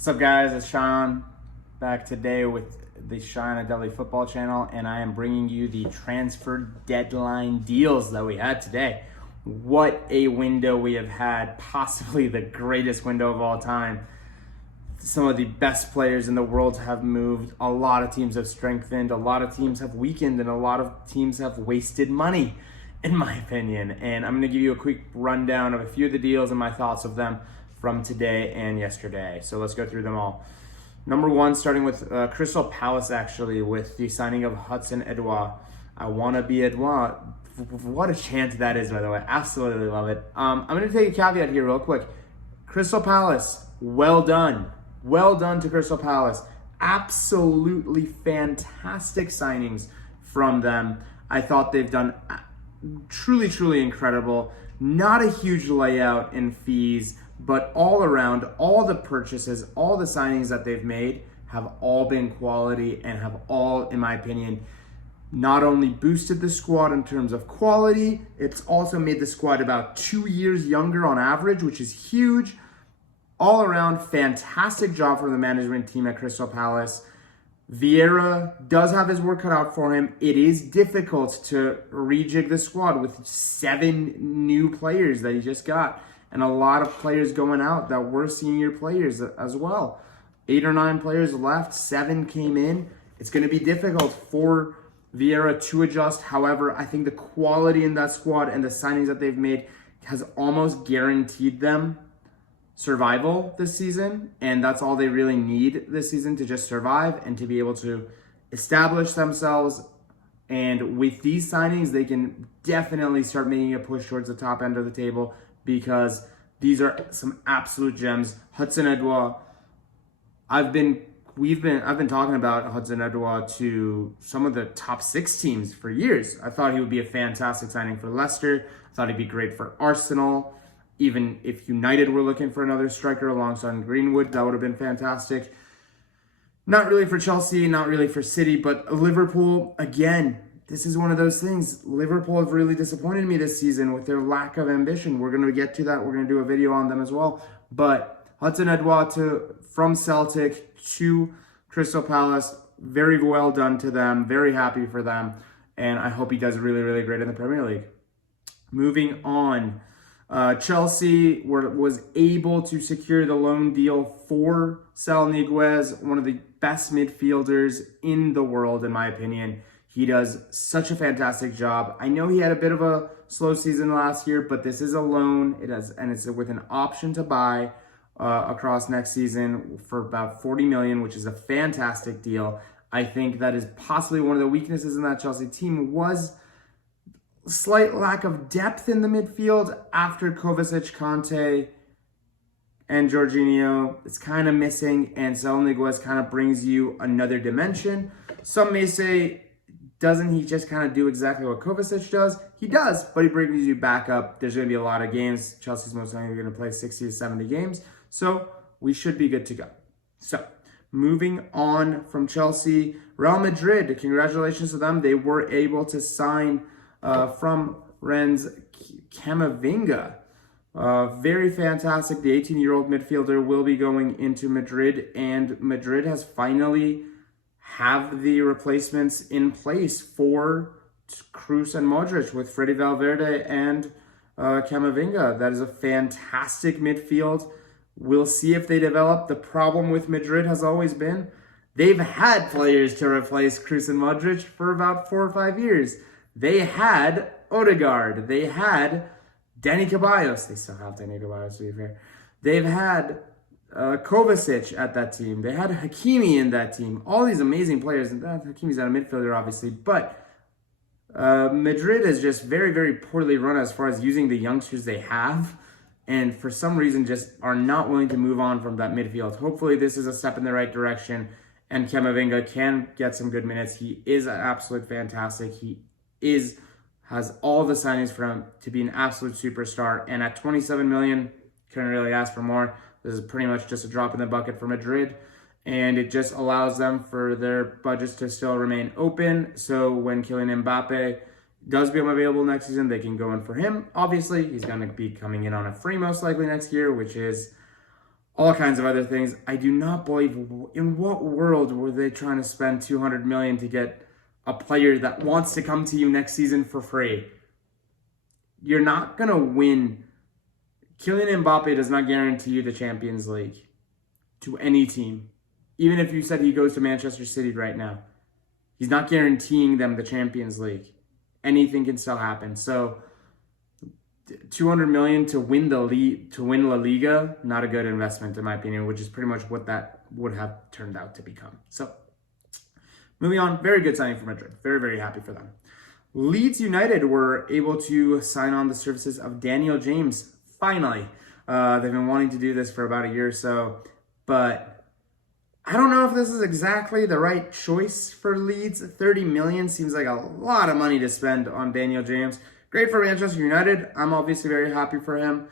What's up, guys? It's Sean back today with the Sean and Deli Football Channel, and I am bringing you the transfer deadline deals that we had today. What a window we have had, possibly the greatest window of all time. Some of the best players in the world have moved. A lot of teams have strengthened, a lot of teams have weakened, and a lot of teams have wasted money, in my opinion. And I'm going to give you a quick rundown of a few of the deals and my thoughts of them from today and yesterday. So let's go through them all. Number one, starting with Crystal Palace, actually, with the signing of Hudson-Odoi. I want to be Odoi. What a chance that is, by the way. Absolutely love it. I'm going to take a caveat here real quick. Crystal Palace, well done. Well done to Crystal Palace. Absolutely fantastic signings from them. I thought they've done truly incredible. Not a huge layout in fees, but all around, all the purchases, all the signings that they've made have all been quality and have all, in my opinion, not only boosted the squad in terms of quality, it's also made the squad about 2 years younger on average, which is huge. All around, fantastic job from the management team at Crystal Palace. Vieira does have his work cut out for him. It is difficult to rejig the squad with 7 new players that he just got, and a lot of players going out that were senior players as well. 8 or 9 players left, 7 came in. It's going to be difficult for Vieira to adjust. However, I think the quality in that squad and the signings that they've made has almost guaranteed them survival this season, and that's all they really need this season, to just survive and to be able to establish themselves. And with these signings, they can definitely start making a push towards the top end of the table, because these are some absolute gems. Hudson-Odoi, I've been talking about Hudson-Odoi to some of the top 6 teams for years. I thought he would be a fantastic signing for Leicester. I thought he'd be great for Arsenal. Even if United were looking for another striker alongside Greenwood, that would have been fantastic. Not really for Chelsea, not really for City, but Liverpool, again, this is one of those things. Liverpool have really disappointed me this season with their lack of ambition. We're going to get to that. We're going to do a video on them as well. But Hudson-Odoi from Celtic to Crystal Palace, very well done to them. Very happy for them. And I hope he does really great in the Premier League. Moving on. Chelsea was able to secure the loan deal for Sal Niguez, one of the best midfielders in the world, in my opinion. He does such a fantastic job. I know he had a bit of a slow season last year, but this is a loan. It's with an option to buy across next season for about $40 million, which is a fantastic deal. I think that is possibly one of the weaknesses in that Chelsea team was slight lack of depth in the midfield after Kovacic, Conte, and Jorginho. It's kind of missing, and Sal Niguez kind of brings you another dimension. Some may say, doesn't he just kind of do exactly what Kovacic does? He does, but he brings you back up. There's going to be a lot of games. Chelsea's most likely going to play 60 to 70 games, so we should be good to go. So, moving on from Chelsea, Real Madrid, congratulations to them. They were able to sign from Rennes Camavinga. Very fantastic. The 18-year-old midfielder will be going into Madrid, and Madrid has finally have the replacements in place for Kroos and Modric with Freddy Valverde and Camavinga. That is a fantastic midfield. We'll see if they develop. The problem with Madrid has always been they've had players to replace Kroos and Modric for about 4 or 5 years. They had Odegaard. They had Dani Ceballos. They still have Dani Ceballos, to be fair. They've had Kovacic at that team. They had Hakimi in that team. All these amazing players. And Hakimi's not a midfielder, obviously. But Madrid is just very poorly run as far as using the youngsters they have. And for some reason just are not willing to move on from that midfield. Hopefully this is a step in the right direction, and Camavinga can get some good minutes. He is absolutely fantastic. He has all the signings for him to be an absolute superstar. And at 27 million, couldn't really ask for more. This is pretty much just a drop in the bucket for Madrid. And it just allows them for their budgets to still remain open. So when Kylian Mbappe does become available next season, they can go in for him. Obviously, he's going to be coming in on a free most likely next year, which is all kinds of other things. I do not believe, in what world were they trying to spend 200 million to get a player that wants to come to you next season for free? You're not going to win. Kylian Mbappe does not guarantee you the Champions League to any team. Even if you said he goes to Manchester City right now, he's not guaranteeing them the Champions League. Anything can still happen. So 200 million to win La Liga, not a good investment in my opinion, which is pretty much what that would have turned out to become. So moving on, very good signing for Madrid. Very, very happy for them. Leeds United were able to sign on the services of Daniel James, finally. They've been wanting to do this for about a year or so, but I don't know if this is exactly the right choice for Leeds. 30 million seems like a lot of money to spend on Daniel James. Great for Manchester United. I'm obviously very happy for him.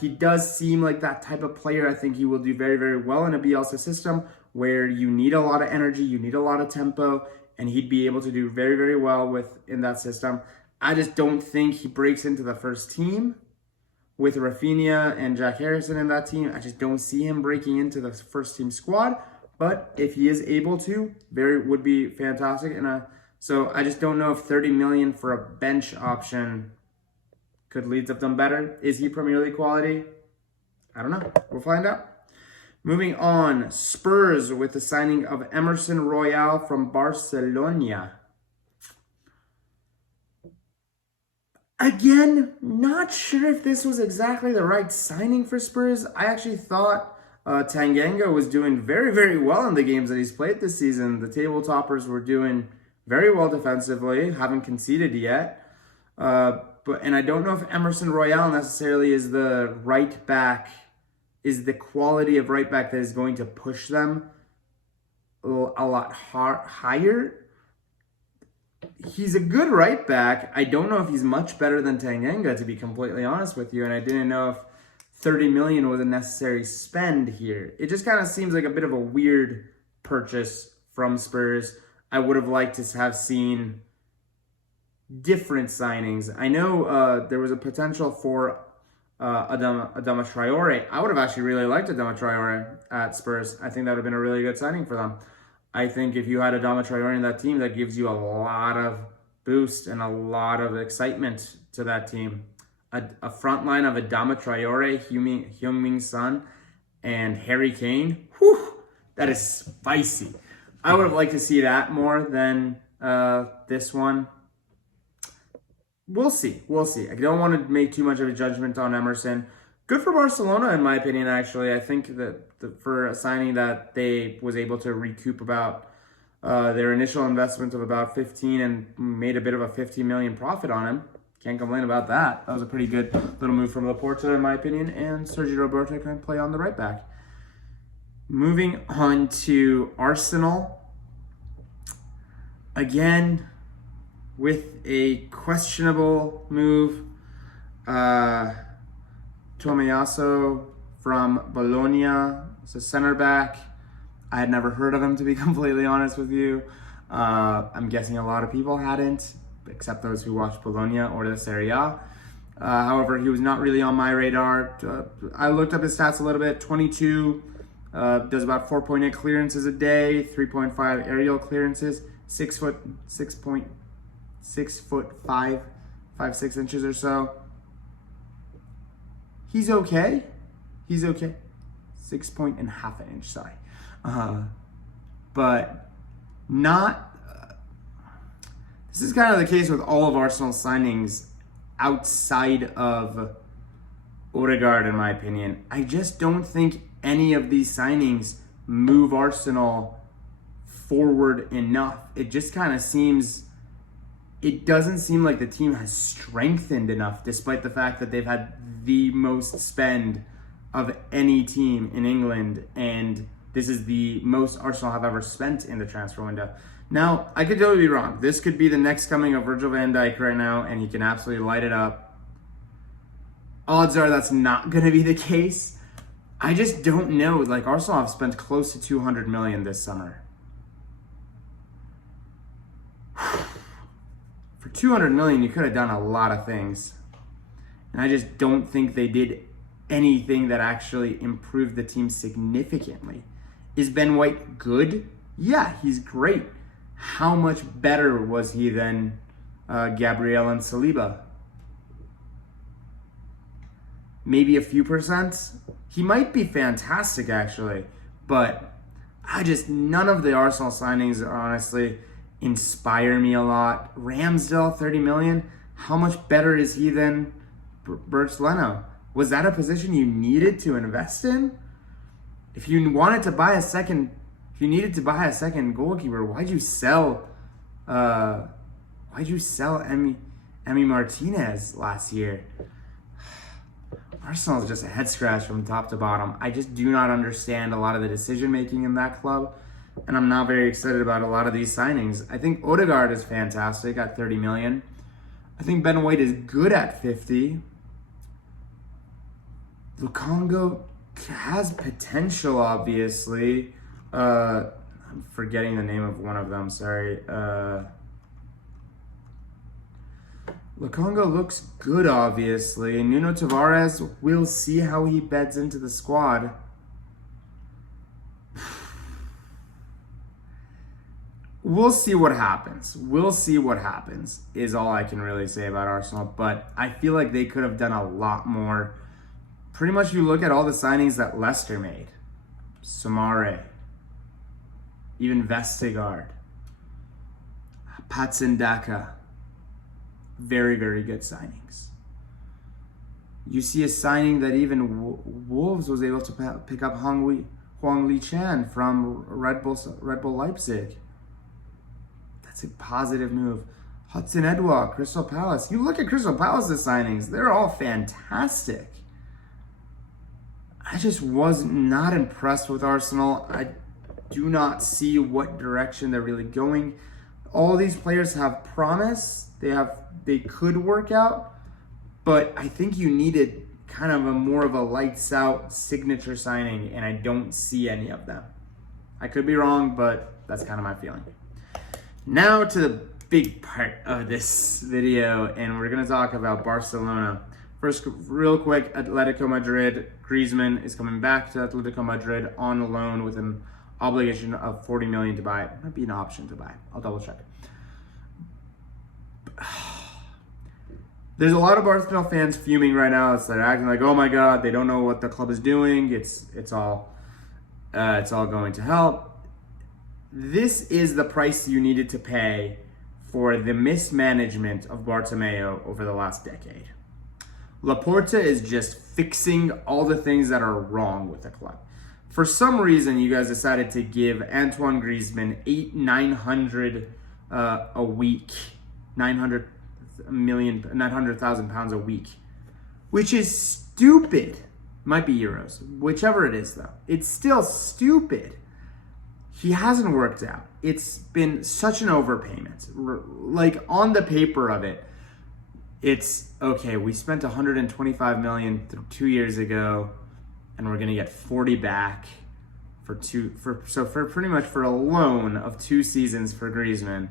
He does seem like that type of player. I think he will do very, very well in a Bielsa system where you need a lot of energy, you need a lot of tempo, and he'd be able to do very, very well in that system. I just don't think he breaks into the first team with Rafinha and Jack Harrison in that team. I just don't see him breaking into the first team squad. But if he is able to, would be fantastic. So I just don't know if 30 million for a bench option could Leeds have done better. Is he Premier League quality? I don't know. We'll find out. Moving on, Spurs with the signing of Emerson Royal from Barcelona. Again, not sure if this was exactly the right signing for Spurs. I actually thought Tanganga was doing very, very well in the games that he's played this season. The table toppers were doing very well defensively, haven't conceded yet. And I don't know if Emerson Royal necessarily is the right back, is the quality of right back that is going to push them a lot higher. He's a good right back. I don't know if he's much better than Tanganga, to be completely honest with you. And I didn't know if 30 million was a necessary spend here. It just kind of seems like a bit of a weird purchase from Spurs. I would have liked to have seen different signings. I know there was a potential for Adama Traore. I would have actually really liked Adama Traore at Spurs. I think that would have been a really good signing for them. I think if you had Adama Traore in that team, that gives you a lot of boost and a lot of excitement to that team. A front line of Adama Traore, Heung-min Son, and Harry Kane. Whew, that is spicy. I would have liked to see that more than this one. We'll see. I don't want to make too much of a judgment on Emerson. Good for Barcelona, in my opinion, actually. I think that for a signing that they was able to recoup about their initial investment of about 15 and made a bit of a 15 million profit on him. Can't complain about that. That was a pretty good little move from Laporta, in my opinion, and Sergio Roberto can play on the right back. Moving on to Arsenal. Again, with a questionable move. Tomiyasu from Bologna. It's a center back. I had never heard of him, to be completely honest with you. I'm guessing a lot of people hadn't, except those who watched Bologna or the Serie A. However, he was not really on my radar. I looked up his stats a little bit. 22, does about 4.8 clearances a day, 3.5 aerial clearances, 6 foot 5'6" or so. He's okay. 6.5 inch, sorry. But not... this is kind of the case with all of Arsenal's signings outside of Odegaard, in my opinion. I just don't think any of these signings move Arsenal forward enough. It just kind of seems... it doesn't seem like the team has strengthened enough, despite the fact that they've had the most spend of any team in England, and this is the most Arsenal have ever spent in the transfer window. Now, I could totally be wrong. This could be the next coming of Virgil van Dijk right now, and he can absolutely light it up. Odds are that's not going to be the case. I just don't know. Like, Arsenal have spent close to 200 million this summer. For 200 million, you could have done a lot of things. And I just don't think they did anything that actually improved the team significantly. Is Ben White good? Yeah, he's great. How much better was he than Gabriel and Saliba? Maybe a few percent. He might be fantastic, actually, but none of the Arsenal signings honestly inspire me a lot. Ramsdale, 30 million. How much better is he than Bertz Leno? Was that a position you needed to invest in? If you wanted to buy a second, if you needed to buy a second goalkeeper, why'd you sell Emi Martinez last year? Arsenal is just a head scratch from top to bottom. I just do not understand a lot of the decision making in that club, and I'm not very excited about a lot of these signings. I think Odegaard is fantastic at 30 million. I think Ben White is good at 50. Lukonga has potential, obviously. I'm forgetting the name of one of them, sorry. Lukonga looks good, obviously. Nuno Tavares, we'll see how he beds into the squad. We'll see what happens. We'll see what happens is all I can really say about Arsenal. But I feel like they could have done a lot more. Pretty much, you look at all the signings that Leicester made. Samare, even Vestergaard, Patson Daka. Very, very good signings. You see a signing that even Wolves was able to pick up Huang Li Chan from Red Bull Leipzig. That's a positive move. Hudson Edouard, Crystal Palace. You look at Crystal Palace's signings, they're all fantastic. I just was not impressed with Arsenal. I do not see what direction they're really going. All these players have promise. They could work out, but I think you needed kind of more of a lights out signature signing, and I don't see any of them. I could be wrong, but that's kind of my feeling. Now to the big part of this video, and we're going to talk about Barcelona. First, real quick, Atletico Madrid. Griezmann is coming back to Atletico Madrid on loan with an obligation of 40 million to buy. It might be an option to buy. I'll double check. There's a lot of Arsenal fans fuming right now. They're acting like, oh my God, they don't know what the club is doing. It's all going to hell. This is the price you needed to pay for the mismanagement of Bartomeu over the last decade. Laporta is just fixing all the things that are wrong with the club. For some reason, you guys decided to give Antoine Griezmann 900 a week, 900,000 pounds a week, which is stupid. Might be euros, whichever it is though. It's still stupid. He hasn't worked out. It's been such an overpayment. Like on the paper of it, it's okay. We spent 125 million 2 years ago, and we're gonna get 40 back for pretty much for a loan of 2 seasons for Griezmann.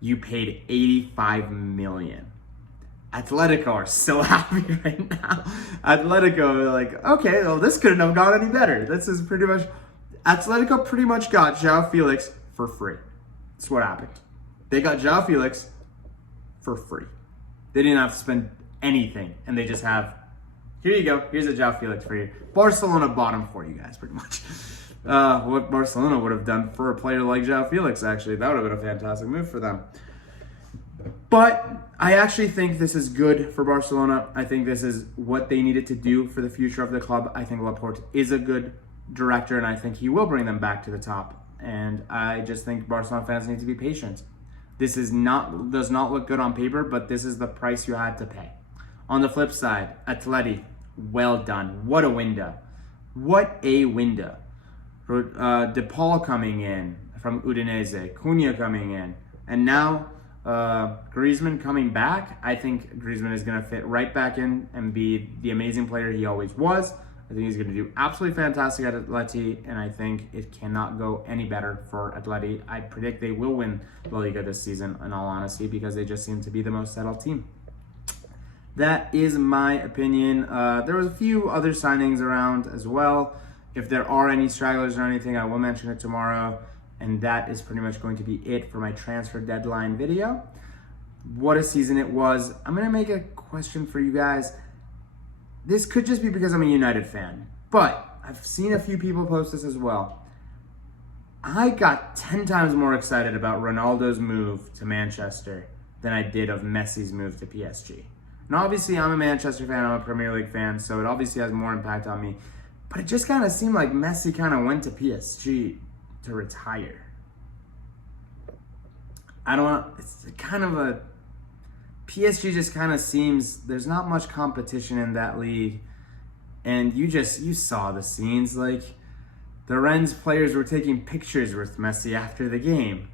You paid 85 million. Atletico are so happy right now. Atletico are like, okay, well, this couldn't have gone any better. This is pretty much, Atletico pretty much got João Felix for free. That's what happened. They got João Felix for free. They didn't have to spend anything, and they just have, here you go, here's a João Felix for you. Barcelona bought him for you guys, pretty much. What Barcelona would have done for a player like João Felix, actually. That would have been a fantastic move for them. But I actually think this is good for Barcelona. I think this is what they needed to do for the future of the club. I think Laporte is a good director, and I think he will bring them back to the top. And I just think Barcelona fans need to be patient. This does not look good on paper, but this is the price you had to pay. On the flip side, Atleti, well done. What a window. What a window. De Paul coming in from Udinese, Cunha coming in, and now Griezmann coming back. I think Griezmann is going to fit right back in and be the amazing player he always was. I think he's going to do absolutely fantastic at Atleti, and I think it cannot go any better for Atleti. I predict they will win La Liga this season, in all honesty, because they just seem to be the most settled team. that is my opinion. There was a few other signings around as well. If there are any stragglers or anything, I will mention it tomorrow. And that is pretty much going to be it for my transfer deadline video. What a season it was. I'm going to make a question for you guys. This could just be because I'm a United fan, but I've seen a few people post this as well. I got 10 times more excited about Ronaldo's move to Manchester than I did of Messi's move to PSG. And obviously I'm a Manchester fan, I'm a Premier League fan, so it obviously has more impact on me. But it just kind of seemed like Messi kind of went to PSG to retire. I don't know, it's kind of a... PSG just kind of seems, there's not much competition in that league. And you saw the scenes, like the Rennes players were taking pictures with Messi after the game.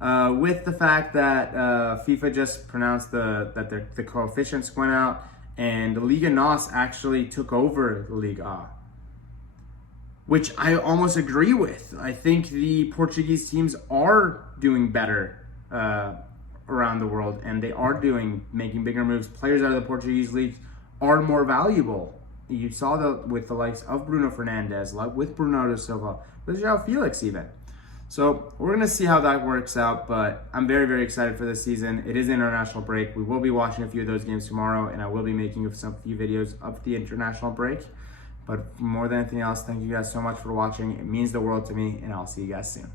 With the fact that FIFA just pronounced that the coefficients went out and Liga NOS actually took over Liga A, which I almost agree with. I think the Portuguese teams are doing better around the world, and they are making bigger moves. Players out of the Portuguese league are more valuable. You saw with the likes of Bruno Fernandes, like with Bernardo Silva, with João Felix even. So we're going to see how that works out, but I'm very, very excited for this season. It is international break. We will be watching a few of those games tomorrow, and I will be making a few videos of the international break. But more than anything else, thank you guys so much for watching. It means the world to me, and I'll see you guys soon.